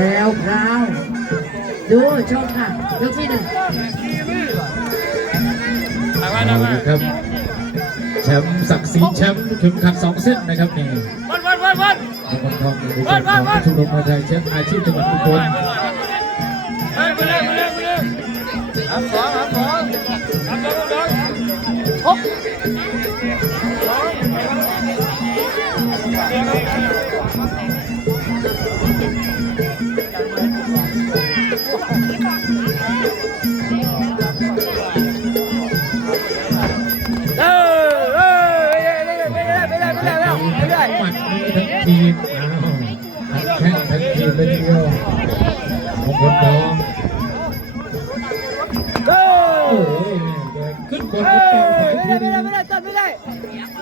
แล้วพราวดูชมค่ะยกที่หนึ่งเอาละครับแชมป์ศักดิ์ศรีแชมป์เข็มขัดสองเส้นนะครับนี่วันวันวันวันรางวันทองในรูปแบบของชมรมมวยไทยแชมป์อาชีพจังหวัดอุบลไปไปเลยไปเล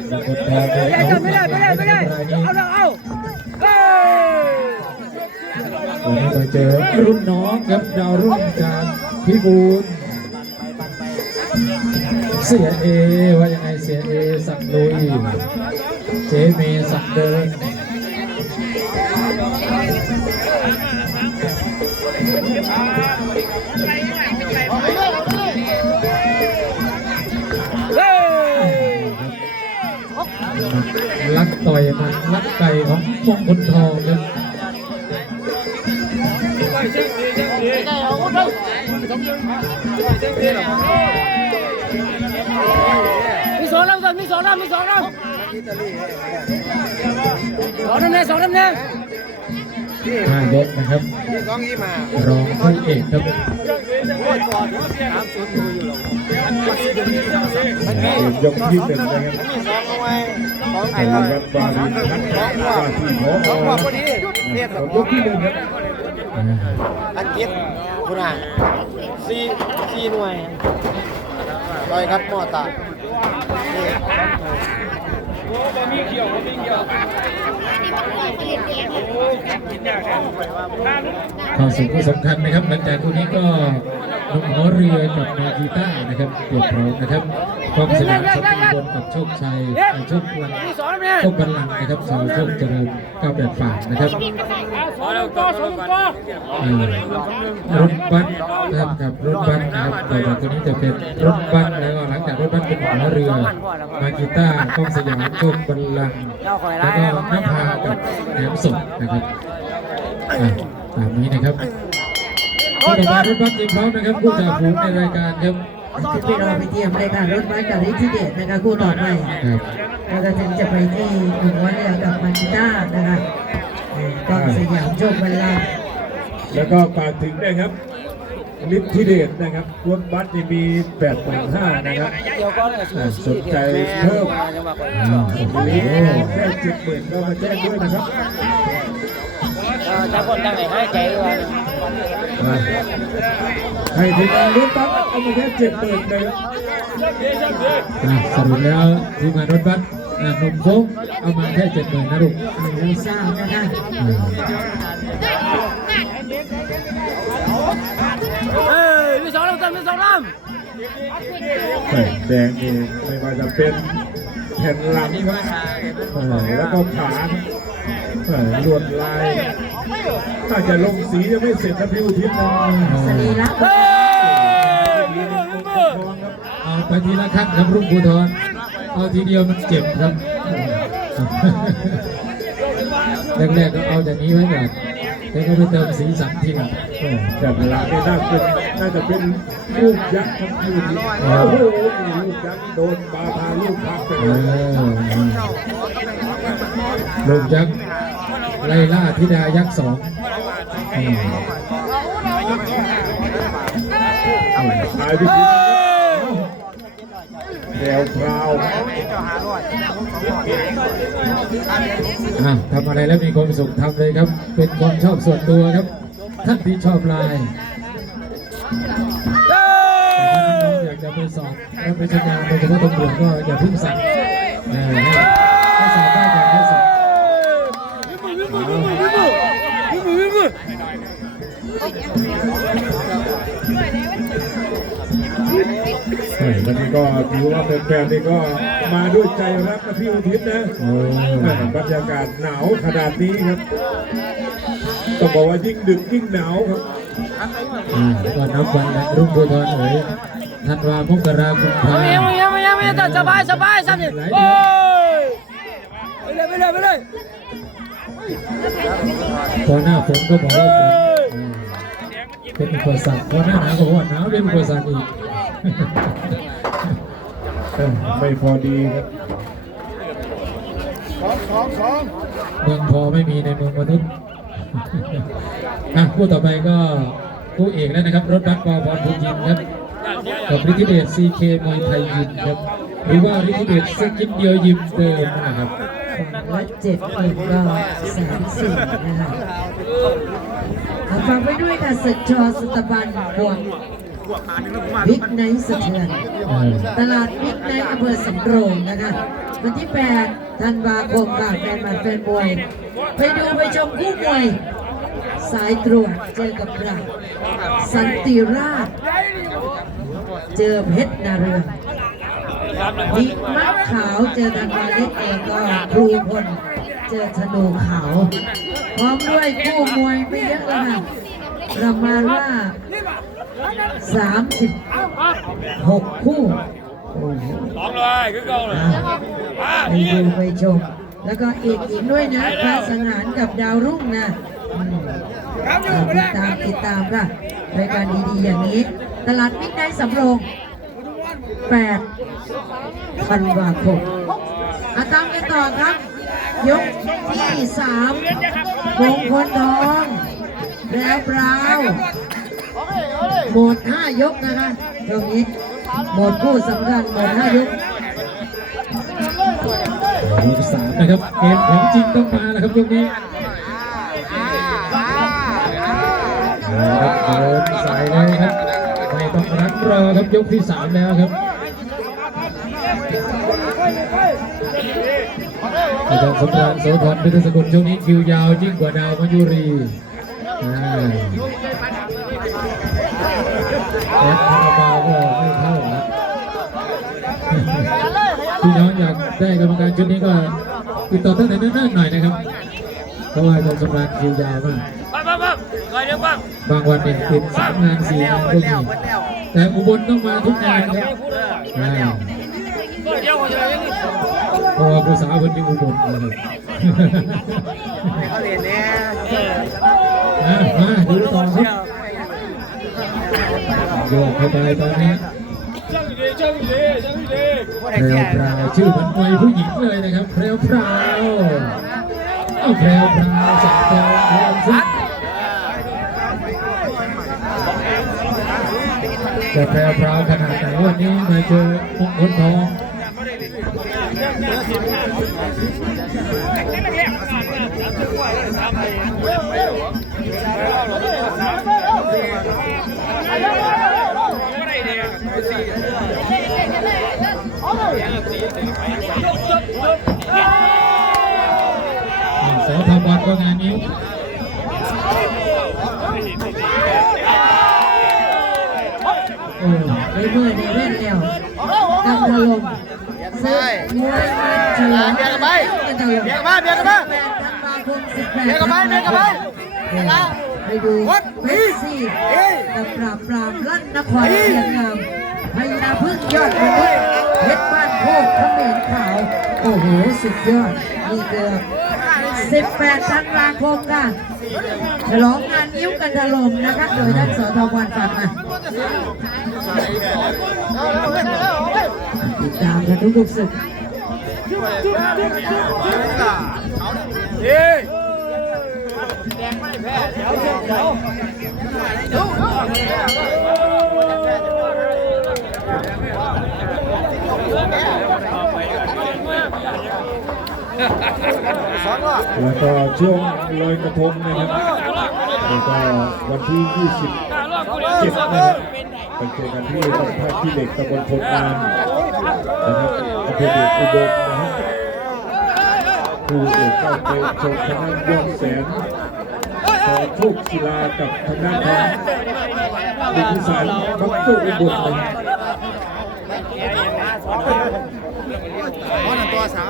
ไม่ได้จับไม่ได้ไม่ได้ไม่ได้เอาละเอาเออวันนี้เราเจอรุ่นน้องครับดาวรุ่งจากพิบูลเสียเอว่ายังไงเสียเอสั่งลุยเจเมสั่งเดิน ลักต่อยมันลักไก่ของมงคลทองครับมีสองลำก่อนมีสองลำมีสองลำสองลำเนี่ยสองลำเนี่ย ห้ายกนะครับกองยี่มารองคู่เอกครับยกที่หนึ่งนะครับมีสองเอาไว้สองไอ้ไอ้เราครับบาลีทัศน์ว่าที่หอสองหัวพอดีเทียบกับยกที่หนึ่งครับอังกฤษคุณอะสี่สี่หน่วยลอยครับมอตา เข้าสู่คู่สำคัญนะครับ หลังจากคู่นี้ก็ลงหัวเรือกับนากีต้านะครับเตรียมพร้อมนะครับ ความสนามสมบูรณ์กับโชคชัยเอ่อโชคพลังมีสองลำเนี่ยโชคบัลลังก์นะครับสาวโชคเจริญก้าวแบบฝากนะครับสองลำต่อสองลำต่อเอ่อรถบัสนะครับกับรถบัสนะครับต่อจากตัวนี้จะเป็นรถบัสแล้วก็หลังจากรถบัสเป็นหัวเรือนากีต้ากล้องสยามโชคบัลลังก์แล้วก็นภากับแหนมสดนะครับอะตามนี้นะครับก็ต่อมารถบัสทีมพร้อมนะครับผู้จ่าฝูงในรายการครับที่ พี่เราไปเทียมรายการรถบัสกับฤทธิเดชนะคะคู่ต่อไปครับแล้วก็ถึงจะไปที่หนุ่มวัดเรือกับมันกีต้านะคะเอ่อกล้องสยามโชคบัลลังก์แล้วก็ฝากถึงนะครับฤทธิเดชนะครับรถบัสนี่มี8ปดหมื่นห้านะครับเดี๋ยวก็เลยอ่าสนใจเพิ่มอ้าวโอ้โหแค่เจ็ดหมื่นก็มาแจ้งด้วยนะครับจะคนจังไหนให้ใจด้วยอ่า ให้ทีมงานรถบัสเอามาแค่เจ็ดหมื่นนะครับสรุปแล้วทีมงานรถบัสหนุ่มโค้งเอามาแค่เจ็ดหมื่นนะลูกไม่ทราบนะคะอ่าเออมีสองลำมีสองลแต่แดงนี่ไม่ว่าจะเป็นแผ่นหลังแล้วก็ขา ลวดลายถ้าจะลงสียังไม่เสร็จครับพี่อุทิศนะสรีระำเฮ้ยมีมือมีมือเอาไปทีละขั้นครับรุ่งภูทรเอาทีเดียวมันเจ็บครับแรกๆก็เอาอย่างนี้ไว้ก่อนแล้วก็ไปเติมสีสันทีหลังเออแต่เวลาเนี่ยน่าเป็นน่าจะเป็นลูกยักษ์ครับพี่อุทิศโอ้โหนี่ลูกยักษ์โดนบาพาลูกพักไปเอเลยอลูกยักษ์ ไล่ล่าธิดายักษ์สองอืมตายพี่อุทิศแนวพราวอะทำอะไรแล้วมีความสุขทำเลยครับ เป็นความชอบส่วนตัวครับ ท่านที่ชอบลายเฮ้ยอยากจะไปสอบแล้วไปชำนาญโดยเฉพาะตำรวจก็อย่าเพิ่งสั่งเออให้ให้สอบได้ก่อนให้สอบ มีมือมีมือมีมือมีมือมีมือ เออ วันนี้ก็ถือว่าเป็นแฟนๆนี่ก็มาด้วยใจรักนะพี่อุทิศนะโอ้แม่บรรยากาศหนาวขนาดนี้ครับต้องบอกว่ายิ่งดึกยิ่งหนาวครับอ่าก็นับวันและรุ่งโรจน์เอ๋ยธันวามกราคมพาไม่ยังไม่ยังไม่ยังไม่ยังสบายสบายสบายโอ้ยไปเลยไปเลยไปเลยพอหน้าฝนก็บอกว่าฝนอ่า เป็นอุปสรรคพอหน้าหนาวก็บอกว่าหนาวเป็นอุปสรรคอีกเออไม่พอดีครับเมืองพอไม่มีในเมืองมนุษย์อะคู่ต่อไปก็คู่เอกแล้วนะครับ รถบัสปอพรพูยิมครับกับฤทธิเดชซีเคมวยไทยยิมครับหรือว่าฤทธิเดชสกินเดียวยิมเดิมนะครับและเจ็ดหมื่นก็แสนสี่นะคะ เอาฟังไปด้วยค่ะศึกชอสตบันบวกบิ๊กไนท์สะเทือนเออตลาดบิ๊กไนท์อำเภอสำโรงนะคะวันที่ 8 ธันวาคมค่ะแฟนบัตรแฟนมวยไปดูไปชมคู่มวย สายตรวจเจอกับเราสันติราช เจอเพชรนาเรืองดิมัดขาวเจอธันวาเล็กเองก็ครูพล เจอธนูขาวพร้อมด้วยคู่มวยไม่เยอะแล้วค่ะประมาณว่า 36 คู่โอ้โหสองเลยคือเก่าเลยไปดูไปชม แล้วก็อีกอีกด้วยนะพระสังหารกับดาวรุ่งนะอืมติดตามติดตามค่ะรายการดีๆอย่างนี้ ตลาดมิตรได้สำโรง8ธันวาคมอาตามกันต่อครับ ยกที่สามมงคลทองแล้วเปล่าหมดห้ายกนะคะตรงนี้หมดคู่สำคัญหมดห้ายกยกสามนะครับเกมของจริงต้องมาแล้วครับยกนี้เอาละครับเดินใส่เลยครับไม่ต้องรักรอครับยกที่สามแล้วครับ อาจารย์สมรานโสธรพิทสกุลช่วงนี้คิวยาวยิ่งกว่าดาวมายุรีแอดคาราบาวก็ไม่เท่านะพี่น้องอยากได้กรรมการชุดนี้ก็ติดต่อตั้งแต่เนิ่นๆหน่อยนะครับ เพราะว่าอาจารย์สำราญคิวยาวมากบปั๊บปั๊บคอยเดี๋ยวปั๊บบางวันเนี่ยติดสามงานสี่งานก็มีแต่อุบลต้องมาทุกงานครับ อ่าเดี๋ยวเขาจะยังนี่เพราะว่าผู้สาวคนที่อุบลนะครับเขาเรียนเนี่ยอะมาดูต่อครับโยกเข้าไปตอนนี้ช่างดีช่างดีช่างดีแพรวพราวชื่อเหมือนมวยผู้หญิงเลยนะครับแพรวพราวเอาแพรวพราวจากแพรวพราวซึ่งจะแพรวพราวขนาดไหนวันนี้มาเจอมงคลทอง สอทบอลก็งานนี้โอ้ไปเมื่อในเล่นแล้วกันถล่มซึ่งมวยมั นฉลองเบียร์กันไปกันถล่มเบียร์กันมาเบียร์กันมาแปดธันวาคมสิบแปดเบียร์กันไปเบียร์กันไปไปดูเมสซี่กับปราบปรามลั่นนครเชียงงามพญาพึ่งยอดมนุษย์เพชรบ้านโคกเขมรขาว โอ้โห สุดยอดนี่เกือบ 18ธันวาคมค่ะฉลองงานนิ้วกันถล่มนะคะ โดยท่านสทวันฝากมาติดตามกันทุกๆศึกเฮ้ย แล้วก็ช่วงลอยกระทงนะครับแล้วก็วันที่ 27นะครับไปเจอกันที่โรงพักที่เหล็กตำบลโพธิ์งามนะครับอำเภอเดชอุดมนะครับครูเอกก็ไปชมทางด้านยอดแสนขอโชคศิลากับทางด้านของดิพิสารบักตุอุบลนะครับ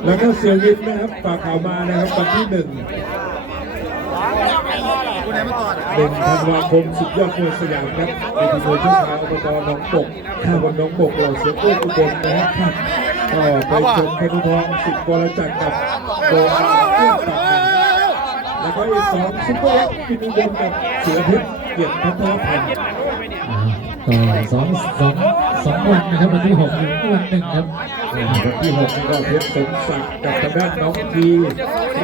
แล้วก็เสียวินนะครับฝากข่าวมานะครับวันที่หนึ่งหนึ่งธันวาคมสุดยอดมวยสยามครับในทีมมวยชุดขาวอบตหนองปกข้าวบนหนองปกเราเสือโค้อุบลนะครับก็ไปชมพนุทองสิบกรจักรกับโดอาเพื่อนต่อแล้วก็อีกสองซุปเปอร์เล็กพินุบลกับเสือเพชรเกียรติพัฒนพันธ์อ่าก็สองสองสองวันนะครับวันที่หกถึงวันหนึ่งครับ วันที่หกนี่ก็เพชรสมศักดิ์กับทางด้านน้องที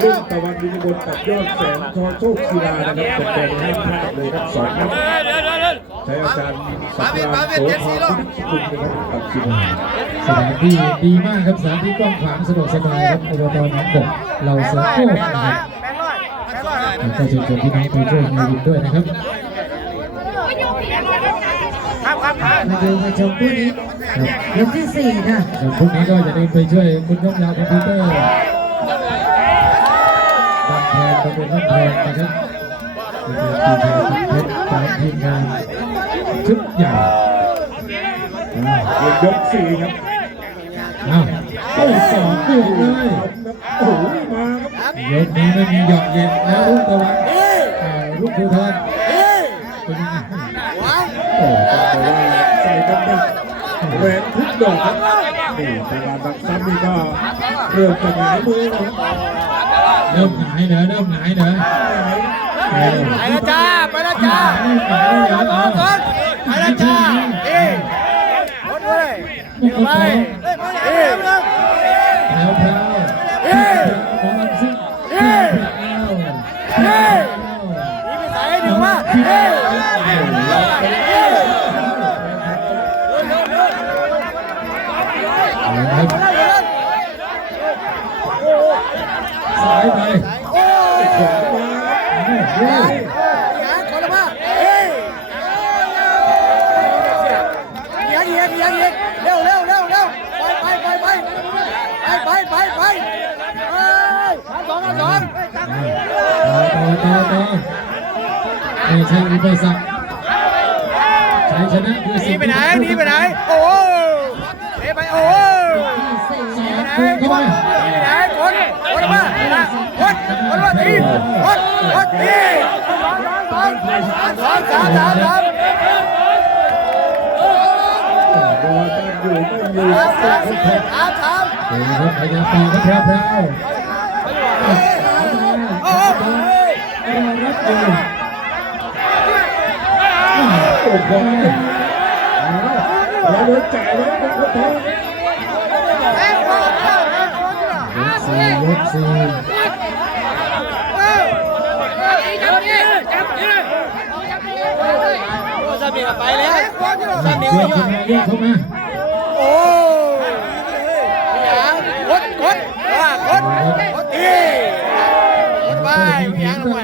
รุ่งตะวันวิบนกับยอดแสนทอโชคศิลานะครับเป็นแฟนให้พลาดเลยครับสองนัดใช้อาจารย์สักราโสภาพิชิตกุลนะครับตัดสินสถานที่ดีมากครับสถานที่กว้างขวางสะดวกสบายครับอบตหนองบกเราเสือโค้นะครับแล้วก็เชิญชวนพี่น้องไปช่วยงานด้วยนะครับ มาดูมาชมคู่นี้ยกที่สี่ค่ะส่วนพรุ่งนี้ก็จะได้ไปช่วยคุณยกยาวคอมพิวเตอร์บันแทนประเป็นบันแทนนะครับเป็นทีมงานเพชรตามทีมงานชุดใหญ่เรียนยกสี่ครับอ้าวโอ้สองลูกเลยโอ้โหมาครับยกนี้ไม่มีหยอกเย็นแล้วลูกตะวันอ่าลูกภูทรเป็นยังไง ใส่กันดัแหวนทุกดอกนี่ทารบักซ้ำนี่ก็เริ่มจะหงายมือแล้วเริ่มหงายเนอะเริ่มหงายเนอะไปแล้วจ้าไปแล้วจ้าไปแล้วจ้าไปแล้วจ้ายหดเลยไปเอ้ยแล้วแล้ สองสอต่อต่อต่อไม่ใช่อุปสรรคชัยชนะคือหนีสิ่งไปไหนที่หนีไปไหน โอ้หนีไปโอ้สองคูณเข้าไปหนไปไหนคนคนมาคนคนมาทีคนคนทีสองสองสองสามสามสามอจานอยู่ไม่อยู่สามสามสามสามเดี๋ยวนะครับพยายามต่อครับพราวพราว โอ้โหแล้วรถจ่ายแล้วเป็นคนแพ้สี่ยกสี่ซาบีไปแล้วซาบีเข้ามาเข้ามาโอ้ยกดกดว่ากดกดอีกดไปยังลงไป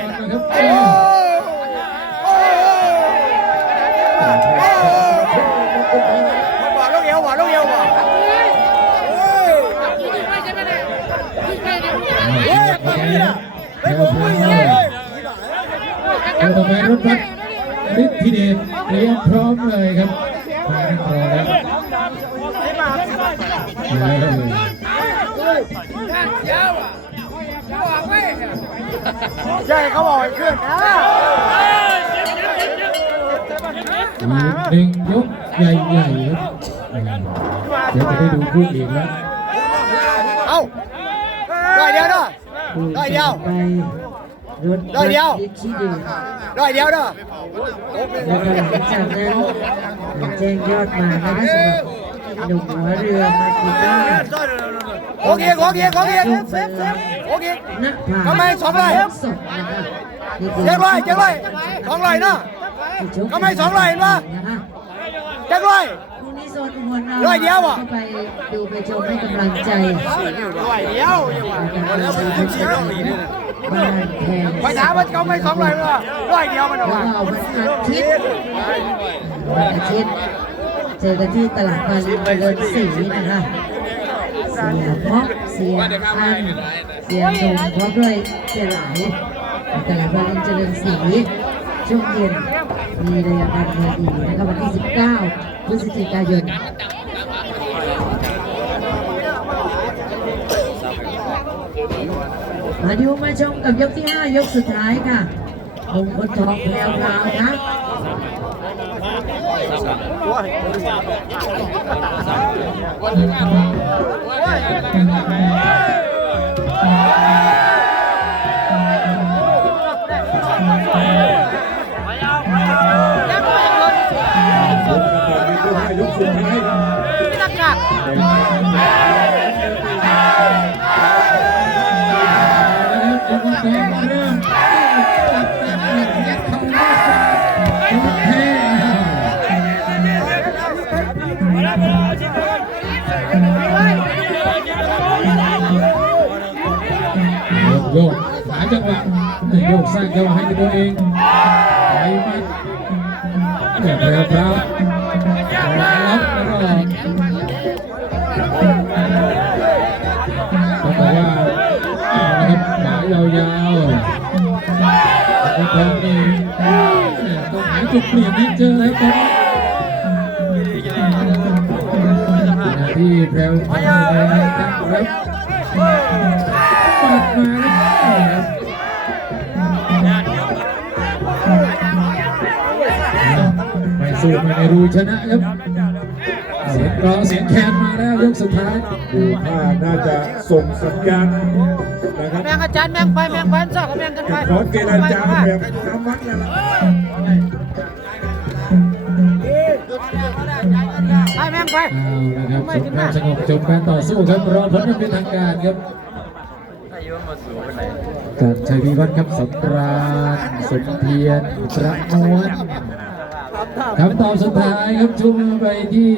นะแถวพราวเอาต่อไปรถบัสฤทธิเดชเตรียมพร้อมเลยครับมานั่งรอแล้วเออ ใช่เขาบอกให้ขึ้นนะหนึ่งยกใหญ่ๆครับเดี๋ยวจะได้ดูคู่อีกแล้วเอ้าร้เดียวเนาะได้เดียวไปได้เดียวดิชิเดชร้อยเดียวเนาะแล้วก็หลังจากนั้นแจ้งยอดมานะคะสำหรับหนุ่มหัวเรือมากีต้า โอเคโอเคโอเคเซฟเซฟโอเคนักผ่าทำไมสองร้อยสดนะคะนี่คือเจ็ดร้อยเจ็ดร้อยสองร้อยเนาะผู้ชทำไมสองร้อยเห็นปะนะคะเจ็ดร้อยคู่นี้โซนอุบลเราร้อยเดียวอะเข้าไปดูไปชมให้กำลังใจร้อยเดียวแล้วไปชมบ้านแพงไปถามว่าเขาไม่สองร้อยเนาะร้อยเดียวมันแล้วว่าก็วันอาทิตย์วันอาทิตย์เจอกันที่ตลาดบาลีเจริญศรีนะคะเสียพ็อกเสียอันเสียหนุ่มพร้อมด้วยเสียหลายตลาดบาลีเจริญศรีช่วงเย็นมีรายการมวยดีกนะคะวันที่ 19 พฤศจิกายนมาดูมาชมกับยกที่ 5 ยกสุดท้ายค่ะองค์คนทองแพรวพราวนะ ยกกันก่อนมีผู้ให้ยกสุดท้ายครับเด็ก แล้วก็แดงเริ่ม ม ยกสร้างจังหวะให้ตัวเองไปมัดแบบเร็วครับแล้วแล้วก็ต้องบอกว่าเอาละครับขายาวๆแล้วก็ตรงนี้ต้องหาจุดเปลี่ยนให้เจอครับตอนที่แพรวพรวนะครับ สู้ไม่ในรูชนะครับเสียงกลองเสียงแคนมาแล้วยกสุดท้ายดูท่าน่าจะส่งสัญญาณนะครับแมงอาจารย์แมงไปแมงไปซอกกับแมงกันไปขอเจรจาแบบน้ำวัดนั่นแหละไปแมงไปเอาละครับสงครามสงบจบการต่อสู้ครับรอผลอย่างเป็นทางการครับจากชัยพิวัฒน์ครับสำราญสมเพียรประมวล คำตอบสุดท้ายครับชุมไปที่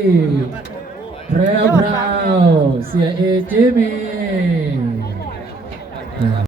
แพรวพราวเสียเอเจมี